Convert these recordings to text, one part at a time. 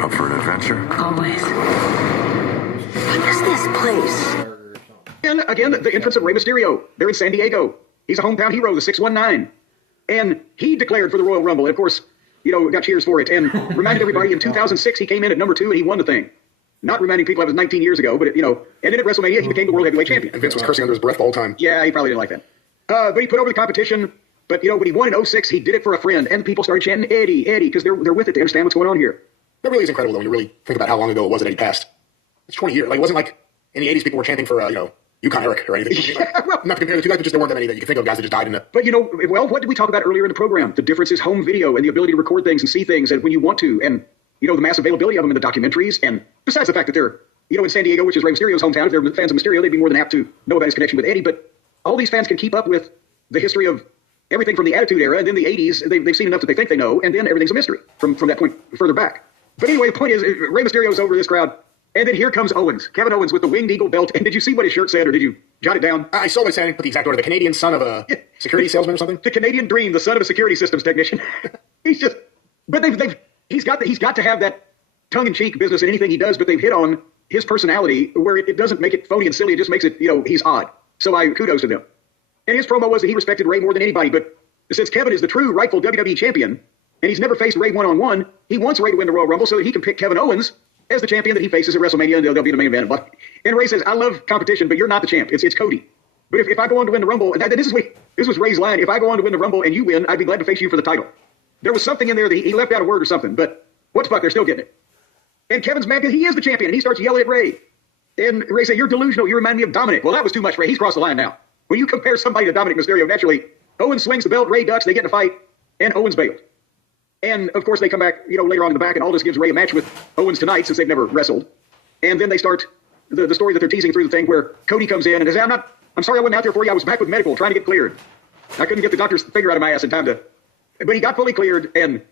Up for an adventure? Always. What is this place? And again, the entrance of Rey Mysterio. They're in San Diego. He's a hometown hero, the 619. And he declared for the Royal Rumble. And of course, got cheers for it. And reminded everybody in 2006, he came in at number 2 and he won the thing. Not reminding people that was 19 years ago, but, and then at WrestleMania, he became the World Heavyweight Champion. And Vince was cursing under his breath the whole time. Yeah, he probably didn't like that. But he put over the competition. But, when he won in 06, he did it for a friend. And people started chanting, Eddie, Eddie, because they're with it. They understand what's going on here. That really is incredible, though, when you really think about how long ago it was that Eddie passed. It's 20 years. Like, it wasn't like in the 80s people were chanting for, Yukon Eric or anything. Yeah, well, not to compare the two guys, but just there weren't that many that you could think of guys that just died in it. But, what did we talk about earlier in the program? The difference is home video and the ability to record things and see things when you want to. And, the mass availability of them in the documentaries. And besides the fact that they're, in San Diego, which is Rey Mysterio's hometown, if they're fans of Mysterio, they'd be more than apt to know about his connection with Eddie. But all these fans can keep up with the history of everything from the Attitude Era, and then the 80s, they've seen enough that they think they know, and then everything's a mystery from that point further back. But anyway, the point is, Rey Mysterio's over this crowd, and then here comes Owens, Kevin Owens with the Winged Eagle belt. And did you see what his shirt said, or did you jot it down? I saw what it said, put the exact order. The Canadian son of a security salesman or something? The Canadian dream, the son of a security systems technician. He's got to have that tongue-in-cheek business in anything he does, but they've hit on his personality where it doesn't make it phony and silly, it just makes it, he's odd. So kudos to them. And his promo was that he respected Rey more than anybody, but since Kevin is the true rightful WWE champion, and he's never faced Rey one-on-one, he wants Rey to win the Royal Rumble so that he can pick Kevin Owens as the champion that he faces at WrestleMania, and they'll be the main event. And Rey says, I love competition, but you're not the champ. It's Cody. But if I go on to win the Rumble, and this was Rey's line, if I go on to win the Rumble and you win, I'd be glad to face you for the title. There was something in there that he left out a word or something, but what the fuck, they're still getting it. And Kevin's mad because he is the champion, and he starts yelling at Rey. And Rey said, you're delusional, you remind me of Dominic. Well, that was too much, Rey. He's crossed the line now. When you compare somebody to Dominic Mysterio, naturally, Owens swings the belt, Rey ducks, they get in a fight, and Owens bailed. And, of course, they come back, later on in the back, and Aldis gives Rey a match with Owens tonight since they've never wrestled. And then they start the story that they're teasing through the thing where Cody comes in and says, I'm sorry I wasn't out there for you. I was back with medical trying to get cleared. I couldn't get the doctor's finger out of my ass in time to... But he got fully cleared, and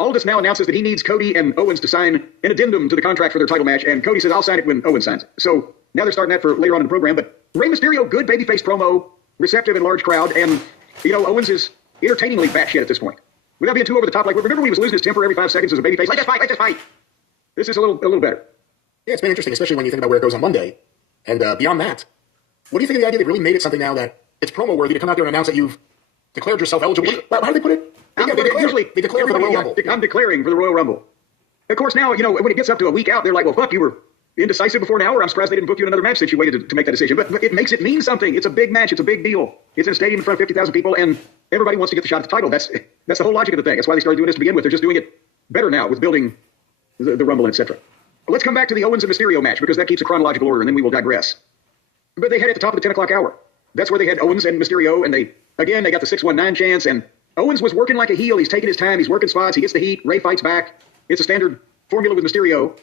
Aldis now announces that he needs Cody and Owens to sign an addendum to the contract for their title match, and Cody says, I'll sign it when Owens signs it. So now they're starting that for later on in the program. But Rey Mysterio, good babyface promo, receptive and large crowd, and, Owens is entertainingly batshit at this point. Without being too over the top, remember when he was losing his temper every 5 seconds as a babyface? Let us fight! This is a little better. Yeah, it's been interesting, especially when you think about where it goes on Monday. And beyond that, what do you think of the idea they really made it something now that it's promo-worthy to come out there and announce that you've declared yourself eligible? How do they put it? They declare for the Royal Rumble. I'm declaring for the Royal Rumble. Of course, now, when it gets up to a week out, they're like, well, fuck, you were indecisive before now, or I'm surprised they didn't book you in another match since you waited to make that decision. But it makes it mean something. It's a big match. It's a big deal. It's in a stadium in front of 50,000 people, and everybody wants to get the shot at the title. That's the whole logic of the thing. That's why they started doing this to begin with. They're just doing it better now with building the Rumble, etc. Let's come back to the Owens and Mysterio match, because that keeps a chronological order, and then we will digress. But they had at the top of the 10 o'clock hour. That's where they had Owens and Mysterio, and they got the 619 chance, and Owens was working like a heel. He's taking his time. He's working spots. He gets the heat. Rey fights back. It's a standard formula with Mysterio.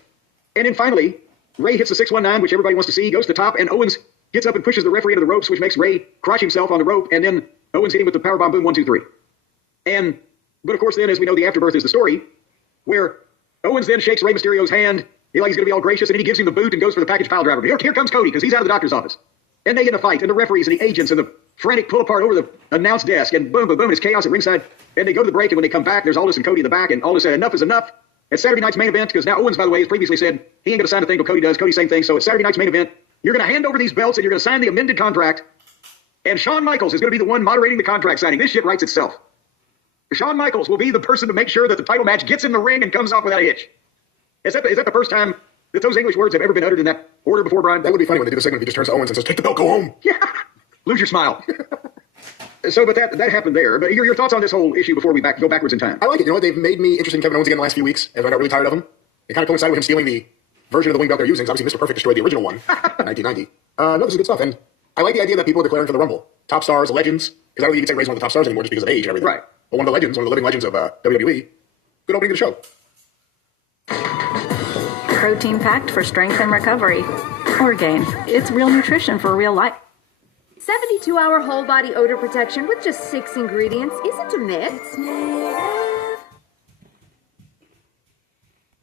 And then finally, Rey hits the 619, which everybody wants to see, goes to the top, and Owens gets up and pushes the referee into the ropes, which makes Rey crush himself on the rope, and then Owens hit him with the powerbomb boom, 1, 2, 3. But of course then, as we know, the afterbirth is the story, where Owens then shakes Rey Mysterio's hand, he's going to be all gracious, and then he gives him the boot and goes for the package pile driver. Here comes Cody, because he's out of the doctor's office. And they get in a fight, and the referees and the agents and the frantic pull apart over the announce desk, and boom, boom, boom, it's chaos at ringside. And they go to the break, and when they come back, there's Aldis and Cody in the back, and Aldis said, enough is enough. It's Saturday night's main event, because now Owens, by the way, has previously said he ain't going to sign a thing, but Cody does. Cody, same thing. So it's Saturday night's main event. You're going to hand over these belts, and you're going to sign the amended contract. And Shawn Michaels is going to be the one moderating the contract signing. This shit writes itself. Shawn Michaels will be the person to make sure that the title match gets in the ring and comes off without a hitch. Is that the first time that those English words have ever been uttered in that order before, Brian? That would be funny when they do the segment. He just turns to Owens and says, take the belt, go home. Yeah. Lose your smile. So, but that happened there. But your thoughts on this whole issue before we go backwards in time? I like it. You know what? They've made me interested in Kevin Owens again the last few weeks, as I got really tired of him. It kind of coincided with him stealing the version of the wing belt they're using. Obviously, Mr. Perfect destroyed the original one in 1990. No, this is good stuff. And I like the idea that people are declaring for the Rumble. Top stars, legends. Because I don't think you can say Rey's one of the top stars anymore just because of age and everything. Right. But one of the legends, one of the living legends of WWE. Good opening to the show. Protein packed for strength and recovery. Orgain. It's real nutrition for real life. 72-hour whole body odor protection with just 6 ingredients isn't a myth.